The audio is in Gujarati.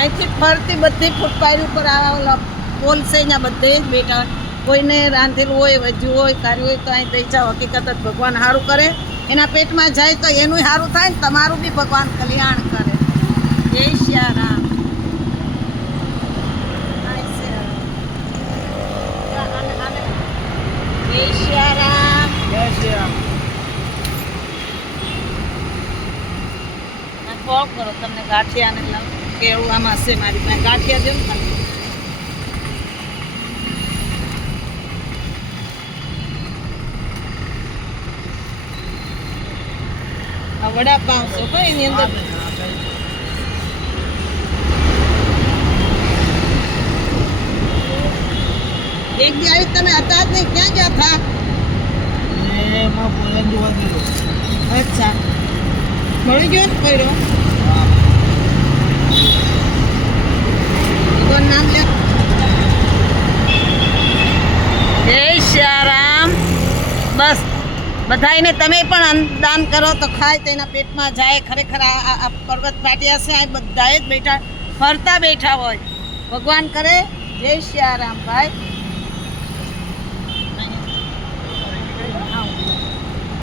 અહીંથી ફરતી બધી ફૂટપાથ ઉપર આવા પોલ છે અહીંયા બધે જ બેઠા કોઈને રાંધેલું હોય વધ્યું હોય કાર્યું હોય તો અહીં દઈ જાઓ હકીકત જ ભગવાન સારું કરે એના પેટમાં જાય તો એનું સારું થાય ને તમારું બી ભગવાન કલ્યાણ કરે જય સિયારામ જય સિયારામ જય શ્રી રામ. કોલ કરો તમને ગાંઠિયાને કેળું આમાં હશે મારી પાસે ગાંઠિયા જેમ ખાલી આ વડાપાઉં છે હો એની અંદર એક દી આવી તમે હતા જ નહીં ક્યાં ગયા હતા એમાં ભોજન જોવા ગયેલો. અચ્છા મળી ગયો ને પડ્યો ભગવાન નામ લે જય સિયારામ બસ બધાયને તમે પણ દાન કરો તો ખાય તો એના પેટમાં જાય ખરેખર આ પર્વત પાટિયા છે આ બધાએ જ બેઠા ફરતા બેઠા હોય ભગવાન કરે જય સિયારામ ભાઈ